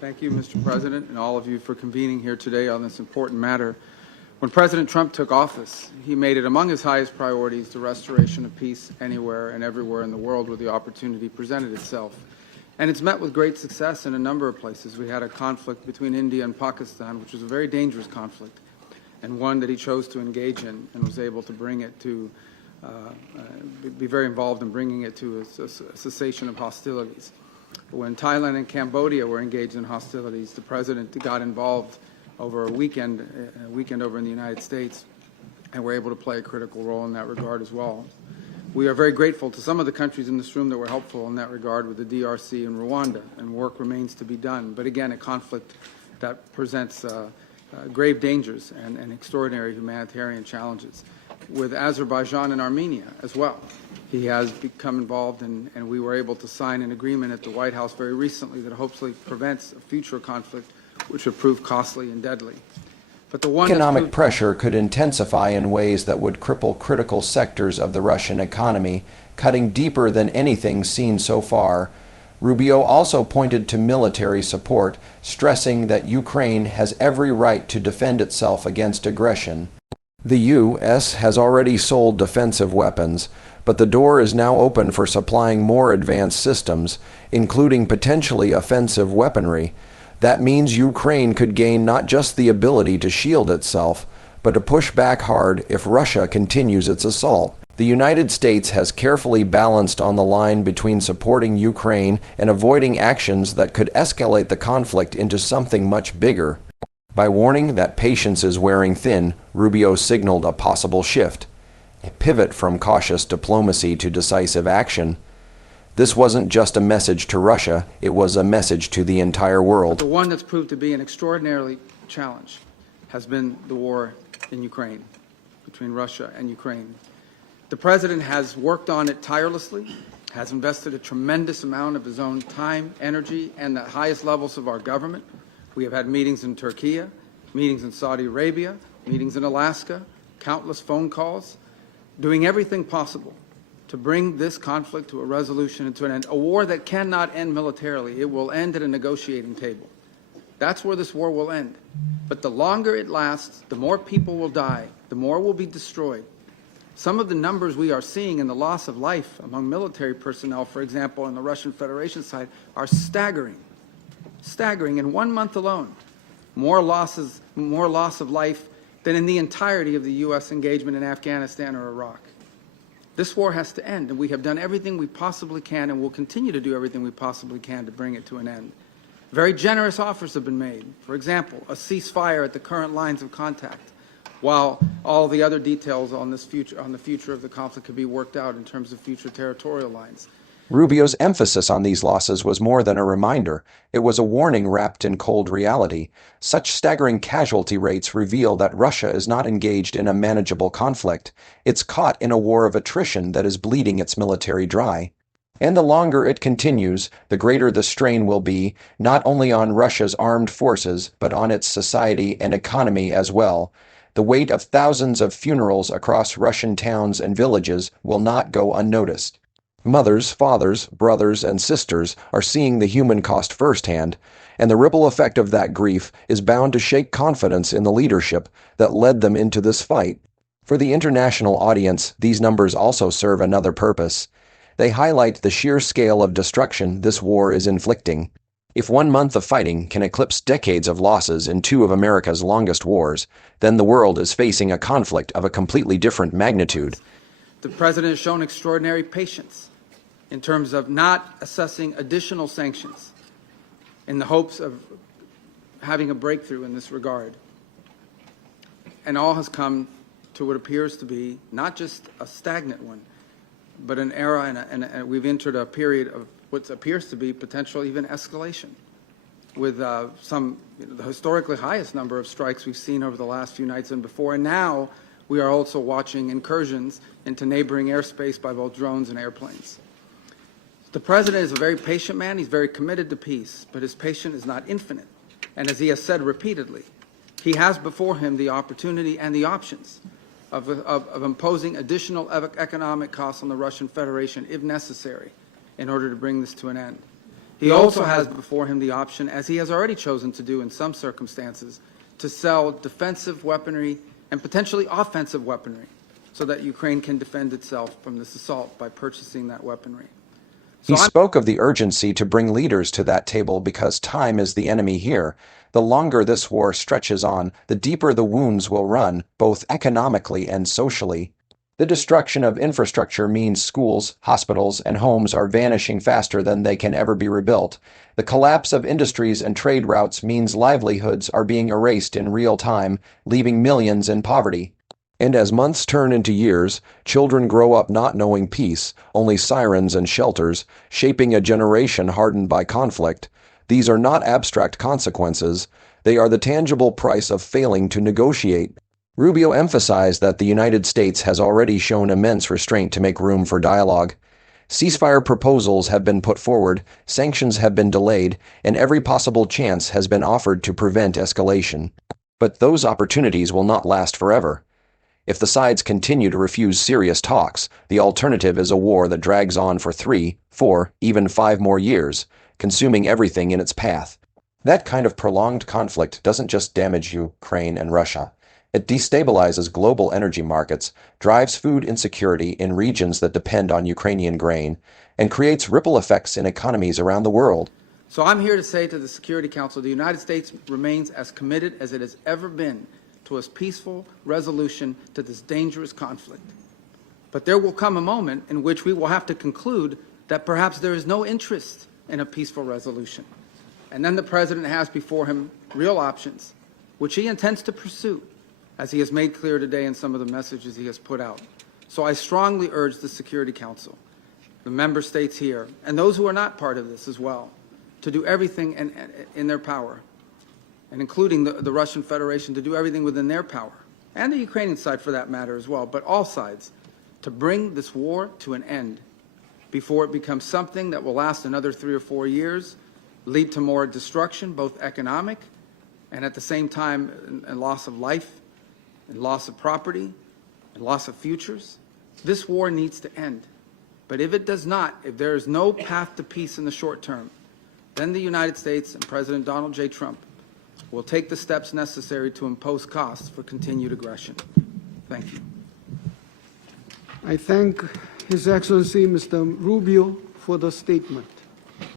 Thank you, Mr. President, and all of you for convening here today on this important matter. When President Trump took office, he made it among his highest priorities the restoration of peace anywhere and everywhere in the world where the opportunity presented itself. And it's met with great success in a number of places. We had a conflict between India and Pakistan, which was a very dangerous conflict, and one that he chose to engage in and was able to bring it to, be very involved in bringing it to a cessation of hostilities. When Thailand and Cambodia were engaged in hostilities, the President got involved over a weekend over in the United States, and were able to play a critical role in that regard as well. We are very grateful to some of the countries in this room that were helpful in that regard with the DRC and Rwanda, and work remains to be done. But again, a conflict that presents grave dangers and extraordinary humanitarian challenges. With Azerbaijan and Armenia as well, he has become involved, and we were able to sign an agreement at the White House very recently that hopefully prevents a future conflict which would prove costly and deadly. But the one economic pressure could intensify in ways that would cripple critical sectors of the Russian economy, cutting deeper than anything seen so far. Rubio also pointed to military support, stressing that Ukraine has every right to defend itself against aggression. The U.S. has already sold defensive weapons, but the door is now open for supplying more advanced systems, including potentially offensive weaponry. That means Ukraine could gain not just the ability to shield itself, but to push back hard if Russia continues its assault. The United States has carefully balanced on the line between supporting Ukraine and avoiding actions that could escalate the conflict into something much bigger. By warning that patience is wearing thin, Rubio signaled a possible shift, a pivot from cautious diplomacy to decisive action. This wasn't just a message to Russia, it was a message to the entire world. The one that's proved to be an extraordinary challenge has been the war in Ukraine, between Russia and Ukraine. The President has worked on it tirelessly, has invested a tremendous amount of his own time, energy, and the highest levels of our government. We have had meetings in Turkey, meetings in Saudi Arabia, meetings in Alaska, countless phone calls, doing everything possible to bring this conflict to a resolution and to an end. A war that cannot end militarily. It will end at a negotiating table. That's where this war will end. But the longer it lasts, the more people will die, the more will be destroyed. Some of the numbers we are seeing in the loss of life among military personnel, for example, on the Russian Federation side, are staggering. Staggering. In 1 month alone, more loss of life than in the entirety of the U.S. engagement in Afghanistan or Iraq. This war has to end, and we have done everything we possibly can and will continue to do everything we possibly can to bring it to an end. Very generous offers have been made. For example, a ceasefire at the current lines of contact, while all the other details on the future of the conflict could be worked out in terms of future territorial lines. Rubio's emphasis on these losses was more than a reminder. It was a warning wrapped in cold reality. Such staggering casualty rates reveal that Russia is not engaged in a manageable conflict. It's caught in a war of attrition that is bleeding its military dry. And the longer it continues, the greater the strain will be, not only on Russia's armed forces, but on its society and economy as well. The weight of thousands of funerals across Russian towns and villages will not go unnoticed. Mothers, fathers, brothers, and sisters are seeing the human cost firsthand, and the ripple effect of that grief is bound to shake confidence in the leadership that led them into this fight. For the international audience, these numbers also serve another purpose. They highlight the sheer scale of destruction this war is inflicting. If 1 month of fighting can eclipse decades of losses in 2 of America's longest wars, then the world is facing a conflict of a completely different magnitude. The President has shown extraordinary patience in terms of not assessing additional sanctions in the hopes of having a breakthrough in this regard. And all has come to what appears to be not just a stagnant one, but an era, and we've entered a period of what appears to be potential even escalation, with the historically highest number of strikes we've seen over the last few nights and before. And now we are also watching incursions into neighboring airspace by both drones and airplanes. The President is a very patient man. He's very committed to peace, but his patience is not infinite. And as he has said repeatedly, he has before him the opportunity and the options of imposing additional economic costs on the Russian Federation if necessary in order to bring this to an end. He also has before him the option, as he has already chosen to do in some circumstances, to sell defensive weaponry and potentially offensive weaponry so that Ukraine can defend itself from this assault by purchasing that weaponry. He spoke of the urgency to bring leaders to that table because time is the enemy here. The longer this war stretches on, the deeper the wounds will run, both economically and socially. The destruction of infrastructure means schools, hospitals, and homes are vanishing faster than they can ever be rebuilt. The collapse of industries and trade routes means livelihoods are being erased in real time, leaving millions in poverty. And as months turn into years, children grow up not knowing peace, only sirens and shelters, shaping a generation hardened by conflict. These are not abstract consequences. They are the tangible price of failing to negotiate. Rubio emphasized that the United States has already shown immense restraint to make room for dialogue. Ceasefire proposals have been put forward, sanctions have been delayed, and every possible chance has been offered to prevent escalation. But those opportunities will not last forever. If the sides continue to refuse serious talks, the alternative is a war that drags on for 3, 4, even 5 more years, consuming everything in its path. That kind of prolonged conflict doesn't just damage Ukraine and Russia. It destabilizes global energy markets, drives food insecurity in regions that depend on Ukrainian grain, and creates ripple effects in economies around the world. So I'm here to say to the Security Council, the United States remains as committed as it has ever been to a peaceful resolution to this dangerous conflict. But there will come a moment in which we will have to conclude that perhaps there is no interest in a peaceful resolution. And then the President has before him real options, which he intends to pursue, as he has made clear today in some of the messages he has put out. So I strongly urge the Security Council, the member states here, and those who are not part of this as well, to do everything in their power, and including the Russian Federation, to do everything within their power, and the Ukrainian side for that matter as well, but all sides, to bring this war to an end before it becomes something that will last another 3 or 4 years, lead to more destruction, both economic and at the same time a loss of life and loss of property and loss of futures. This war needs to end. But if it does not, if there is no path to peace in the short term, then the United States and President Donald J. Trump will take the steps necessary to impose costs for continued aggression. Thank you. I thank His Excellency Mr. Rubio for the statement.